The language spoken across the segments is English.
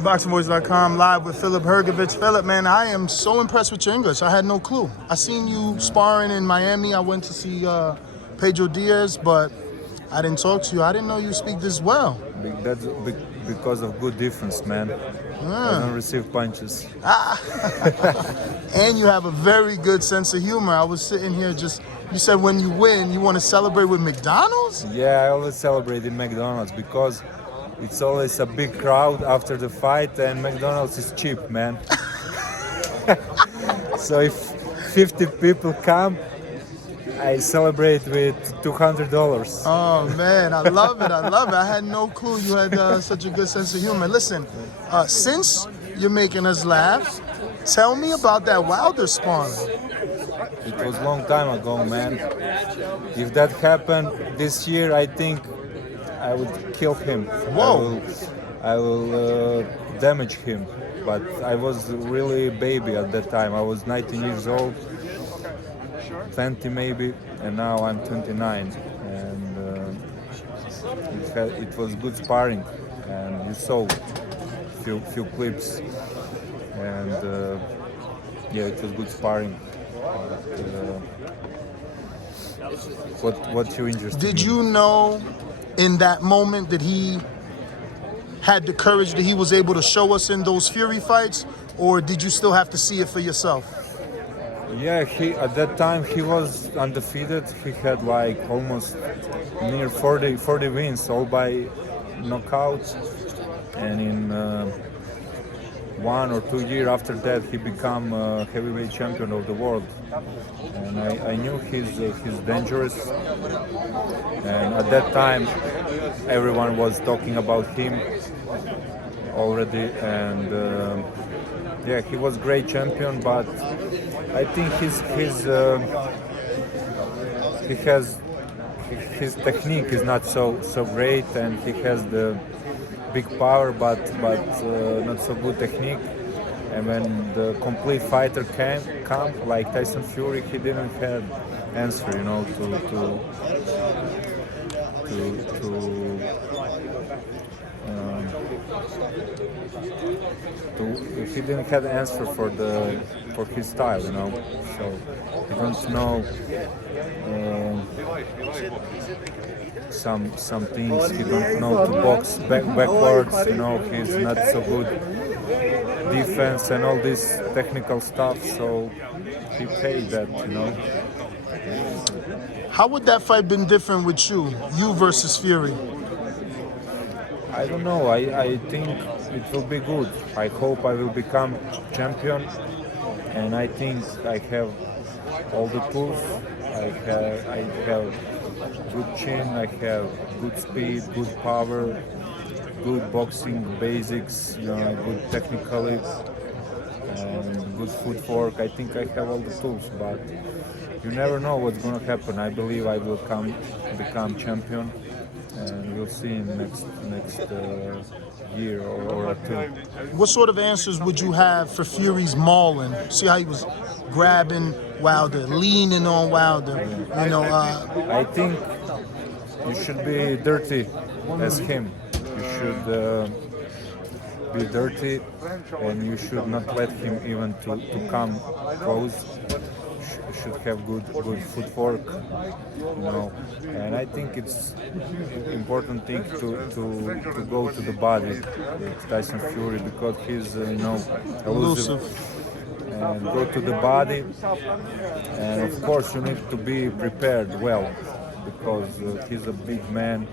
ThaBoxingvoice.com, live with Filip Hrgović. Filip, man, I am so impressed with your English. I had no clue. I seen you sparring in Miami. I went to see Pedro Diaz, but I didn't talk to you. I didn't know you speak this well. That's because of good defense, man. I don't receive punches. And you have a very good sense of humor. I was sitting here you said when you win, you want to celebrate with McDonald's? Yeah, I always celebrate in McDonald's because it's always a big crowd after the fight and McDonald's is cheap, man. So if 50 people come, I celebrate with $200. Oh man, I love it. I had no clue you had such a good sense of humor. Listen, since you're making us laugh, tell me about that Wilder sparring. It was a long time ago, man. If that happened this year, I think I would kill him. Whoa! I will damage him. But I was really a baby at that time. I was 19 years old. 20 maybe, and now I'm 29, and it was good sparring, and you saw few clips, and yeah, it was good sparring. What you interested? Did you know in that moment that he had the courage that he was able to show us in those Fury fights, or did you still have to see it for yourself? Yeah, at that time he was undefeated. He had like almost near 40 wins, all by knockouts. And in 1 or 2 years after that, he became heavyweight champion of the world. And I knew he's dangerous. And at that time, everyone was talking about him already. And yeah, he was great champion, but I think his technique is not so great, and he has the big power, but not so good technique. And when the complete fighter come like Tyson Fury, he didn't have answer, you know, he didn't have answer for his style, you know. So he don't know some things. He don't know to box backwards, you know. He's not so good defense and all this technical stuff. So he paid that, you know. How would that fight been different with you versus Fury? I don't know. I think it will be good. I hope I will become champion, and I think I have all the tools. I have good chin. I have good speed, good power, good boxing basics. You know, good technically, and good footwork. I think I have all the tools, but you never know what's gonna happen. I believe I will become champion. And we'll see in next year or two. What sort of answers would you have for Fury's mauling? See how he was grabbing Wilder, leaning on Wilder. Yeah. You know. I think you should be dirty as him. You should be dirty, and you should not let him even to come close. Should have good footwork, you know, and I think it's important thing to go to the body with Tyson Fury because he's you know elusive, and go to the body, and of course you need to be prepared well because he's a big man.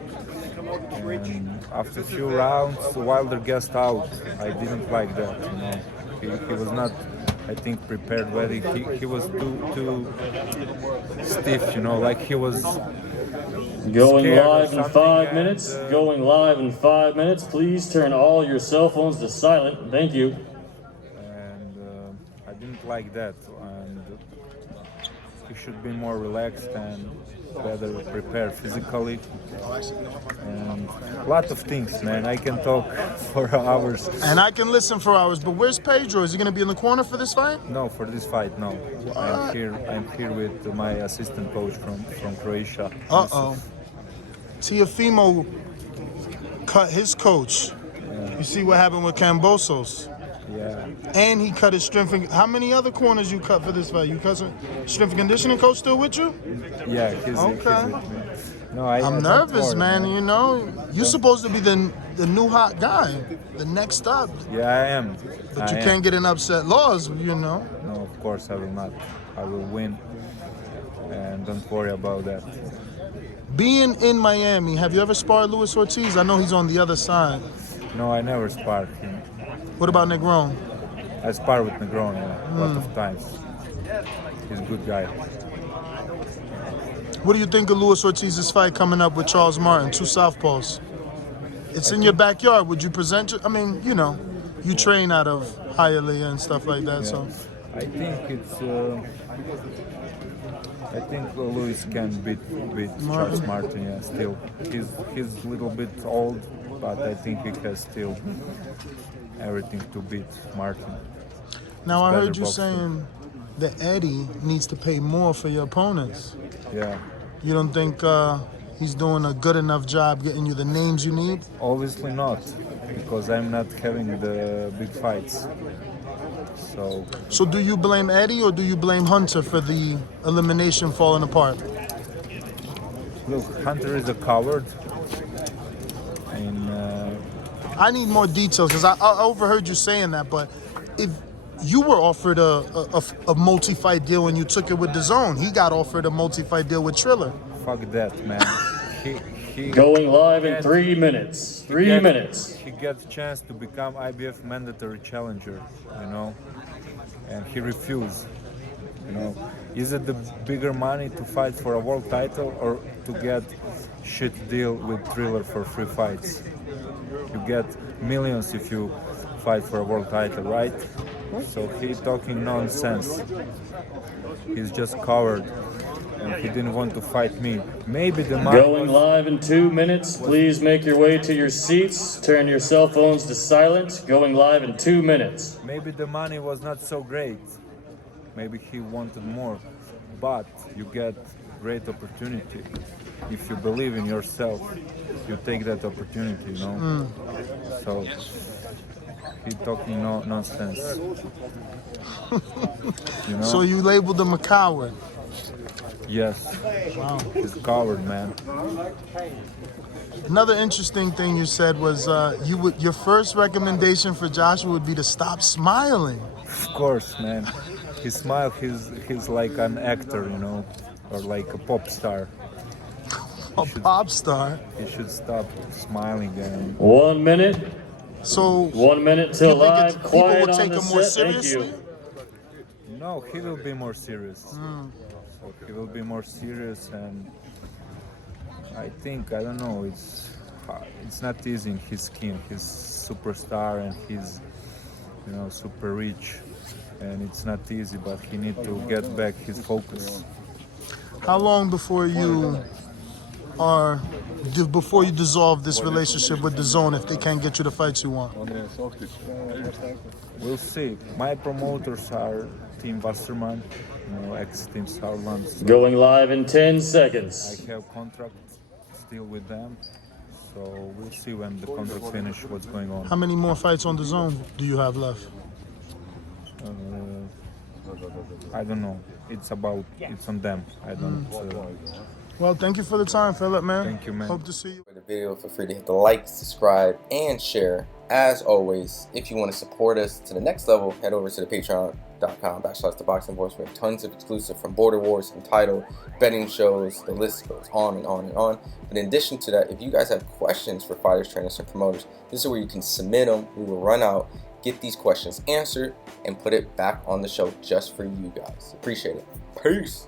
And after a few rounds, Wilder gassed out. I didn't like that, you know. He was not, I think, prepared ready. He was too stiff, you know, like he was going live in 5 minutes. Going live in 5 minutes. Please turn all your cell phones to silent. Thank you. And I didn't like that. And he should be more relaxed and better prepared physically. And a lot of things, man. I can talk for hours. And I can listen for hours. But where's Pedro? Is he going to be in the corner for this fight? No, for this fight, no. I'm here with my assistant coach from Teofimo cut his coach. You see what happened with Kambosos. Yeah. And he cut his strength and... How many other corners you cut for this fight? You cut some strength and conditioning coach still with you? Yeah, he's with me. No, I'm nervous, man. You know, you're supposed to be the new hot guy, the next up. Yeah, I am. But you can't get an upset loss, you know. No, of course I will not. I will win. And don't worry about that. Being in Miami, have you ever sparred Luis Ortiz? I know he's on the other side. No, I never sparred him. What about Negron? I sparred with Negron a lot of times. He's a good guy. What do you think of Luis Ortiz's fight coming up with Charles Martin, two southpaws? It's in your backyard. Would you present it? I mean, you know, you train out of Hialeah and stuff like that, so. I think it's. I think Luis can beat Charles Martin. Yeah, still, he's a little bit old, but I think he has still everything to beat Martin. Now I heard you saying that Eddie needs to pay more for your opponents. Yeah. You don't think he's doing a good enough job getting you the names you need? Obviously not, because I'm not having the big fights. So do you blame Eddie or do you blame Hunter for the elimination falling apart? Look, Hunter is a coward. And I need more details because I overheard you saying that, but if you were offered a multi-fight deal and you took it with Dazn, he got offered a multi-fight deal with Triller. Fuck that, man. He Going live in 3 minutes. 3 minutes. He gets a chance to become IBF mandatory challenger, you know, and he refused. You know, is it the bigger money to fight for a world title or to get shit deal with Triller for 3 fights? You get millions if you fight for a world title, right? So he's talking nonsense. He's just coward. And he didn't want to fight me. Maybe the money Going live in 2 minutes. Please make your way to your seats. Turn your cell phones to silent. Going live in 2 minutes. Maybe the money was not so great. Maybe he wanted more. But you get great opportunity. If you believe in yourself, you take that opportunity, you know? So he's talking nonsense. You know? So you labeled him a coward. Yes. Wow. He's a coward, man. Another interesting thing you said was your first recommendation for Joshua would be to stop smiling. Of course, man. He smile. He's like an actor, you know, or like a pop star. Pop star. He should stop smiling and. 1 minute. So 1 minute till live. people Quiet will on take the him more set. Thank seriously? you. No, he will be more serious. So he will be more serious, and I think I don't know. It's not easy in his skin. He's superstar and he's, you know, super rich, and it's not easy. But he need to get back his focus. How long before you dissolve this relationship with Dazn if they can't get you the fights you want? We'll see. My promoters are Team Wasserman, you know, ex-Team Sauerland. So Going live in 10 seconds. I have contract still with them, so we'll see when the contract finish what's going on. How many more fights on Dazn do you have left? I don't know. It's on them. I don't. Well, thank you for the time, Philip, man. Thank you, man. Hope to see you. For the video, feel free to hit the like, subscribe, and share. As always, if you want to support us to the next level, head over to the patreon.com/ThaBoxingVoice. We have tons of exclusive from Border Wars, Entitled, betting shows, the list goes on and on and on. But in addition to that, if you guys have questions for fighters, trainers, and promoters, this is where you can submit them. We will run out, get these questions answered, and put it back on the show just for you guys. Appreciate it. Peace.